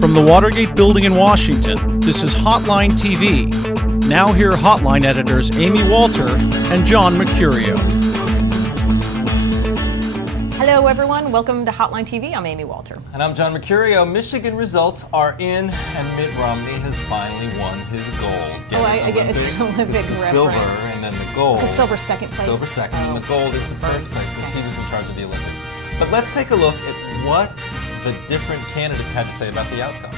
From the Watergate building in Washington, this is Hotline TV. Now hear Hotline editors Amy Walter and John Mercurio. Hello everyone, welcome to Hotline TV. I'm Amy Walter. And I'm John Mercurio. Michigan results are in, and Mitt Romney has finally won his gold. I get it's an Olympic reference. Silver and then the gold. The silver second place. Silver second, and the gold is the first place because he was in charge of the Olympics. But let's take a look at what the different candidates had to say about the outcome.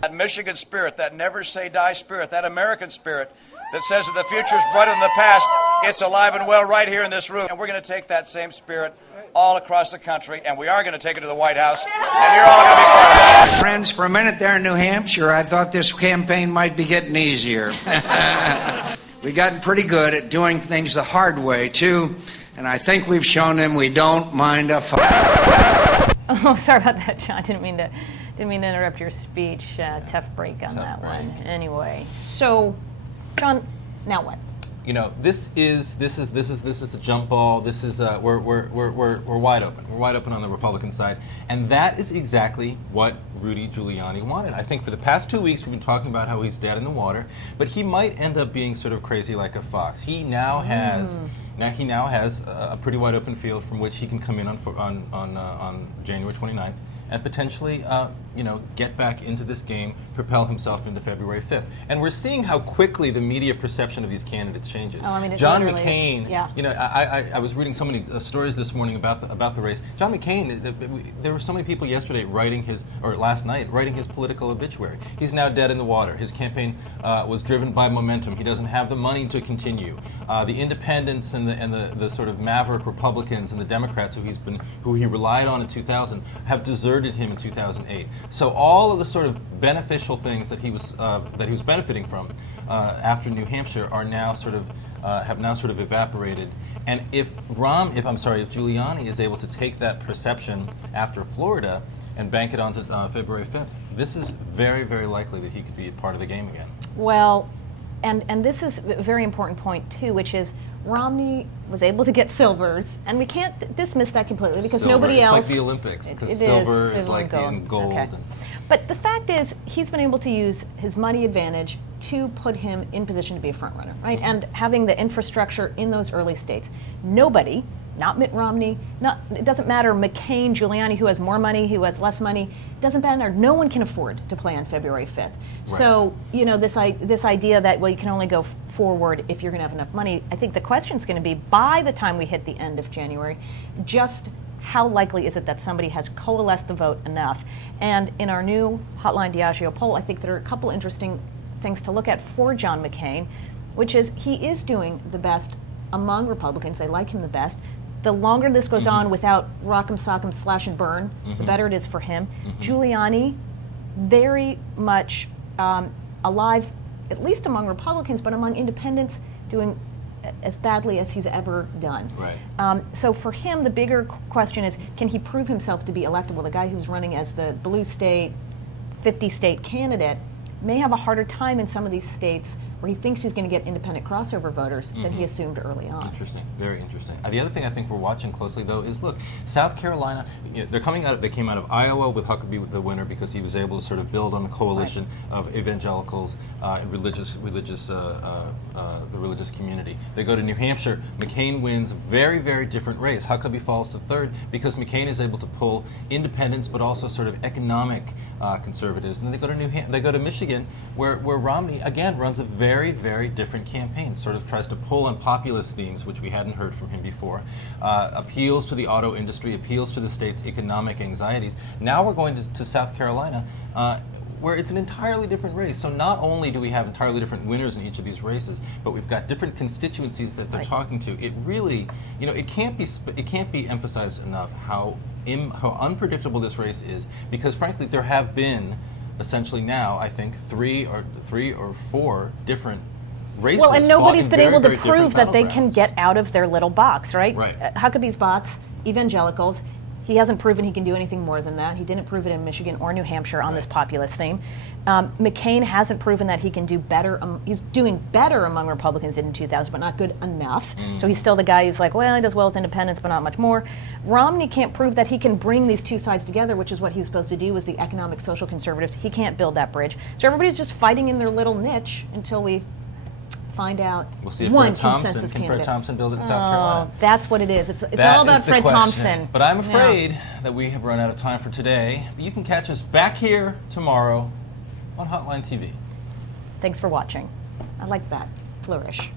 That Michigan spirit, that never say die spirit, that American spirit that says that the future is brighter than the past, it's alive and well right here in this room. And we're going to take that same spirit all across the country, and we are going to take it to the White House, and you're all going to be part of it. Friends, for a minute there in New Hampshire, I thought this campaign might be getting easier. We've gotten pretty good at doing things the hard way, too, and I think we've shown them we don't mind a fight. Oh, sorry about that, John. Didn't mean to interrupt your speech. Tough break on that one. Anyway, so, John, now what? You know, this is the jump ball. This is we're wide open. We're wide open on the Republican side, and that is exactly what Rudy Giuliani wanted. I think for the past 2 weeks we've been talking about how he's dead in the water, but he might end up being sort of crazy like a fox. He now has a pretty wide open field from which he can come in on January 29th. And potentially, get back into this game, propel himself into February 5th. And we're seeing how quickly the media perception of these candidates changes. Oh, I mean, John really McCain, is. Yeah. I was reading so many stories this morning about the race. John McCain, there were so many people yesterday last night writing his political obituary. He's now dead in the water. His campaign was driven by momentum. He doesn't have the money to continue. The independents and the sort of maverick Republicans and the Democrats who he relied on in 2000 have deserted him in 2008. So all of the sort of beneficial things that he was benefiting from after New Hampshire are now have now sort of evaporated. And if Giuliani is able to take that perception after Florida and bank it onto February 5th, this is very, very likely that he could be a part of the game again. Well, and this is a very important point too, which is Romney was able to get silvers, and we can't dismiss that completely because Silver, nobody else. It's like the Olympics, because silver is like being gold. Okay. But the fact is, he's been able to use his money advantage to put him in position to be a front runner, right? And having the infrastructure in those early states. Nobody, not Mitt Romney, it doesn't matter McCain, Giuliani, who has more money, who has less money, it doesn't matter. No one can afford to play on February 5th. Right. So, this idea that, well, you can only go forward if you're going to have enough money, I think the question is going to be, by the time we hit the end of January, just how likely is it that somebody has coalesced the vote enough? And in our new Hotline Diageo poll, I think there are a couple interesting things to look at for John McCain, which is he is doing the best among Republicans. They like him the best. The longer this goes on without rock'em sock'em slash and burn, the better it is for him. Giuliani, very much alive, at least among Republicans, but among independents, doing as badly as he's ever done. Right. So for him, the bigger question is, can he prove himself to be electable? The guy who's running as the blue state, 50-state candidate may have a harder time in some of these states where he thinks he's going to get independent crossover voters than he assumed early on. Interesting, very interesting. The other thing I think we're watching closely, though, is look, South Carolina. They came out of Iowa with Huckabee the winner because he was able to sort of build on a coalition of evangelicals and the religious community. They go to New Hampshire. McCain wins, very, very different race. Huckabee falls to third because McCain is able to pull independents, but also sort of economic conservatives. And then they go to Michigan, where Romney again runs a very, very different campaign. Sort of tries to pull on populist themes, which we hadn't heard from him before. Appeals to the auto industry, appeals to the state's economic anxieties. Now we're going to South Carolina, where it's an entirely different race. So not only do we have entirely different winners in each of these races, but we've got different constituencies that they're talking to. It really, it can't be emphasized enough how unpredictable this race is, because frankly there have been essentially now, I think, three or four different races. Well, and nobody's been able to prove that they can get out of their little box, right? Right. Huckabee's box, evangelicals. He hasn't proven he can do anything more than that. He didn't prove it in Michigan or New Hampshire on this populist theme. McCain hasn't proven that he can do better. He's doing better among Republicans in 2000, but not good enough. So he's still the guy who's like, well, he does well with independents, but not much more. Romney can't prove that he can bring these two sides together, which is what he was supposed to do, was the economic social conservatives. He can't build that bridge. So everybody's just fighting in their little niche until we find out We'll see if one Fred Thompson consensus can candidate. Fred Thompson build it in South Carolina. That's what it is. It's That all is about the Fred question. Thompson. But I'm Yeah. afraid that we have run out of time for today. You can catch us back here tomorrow on Hotline TV. Thanks for watching. I like that flourish.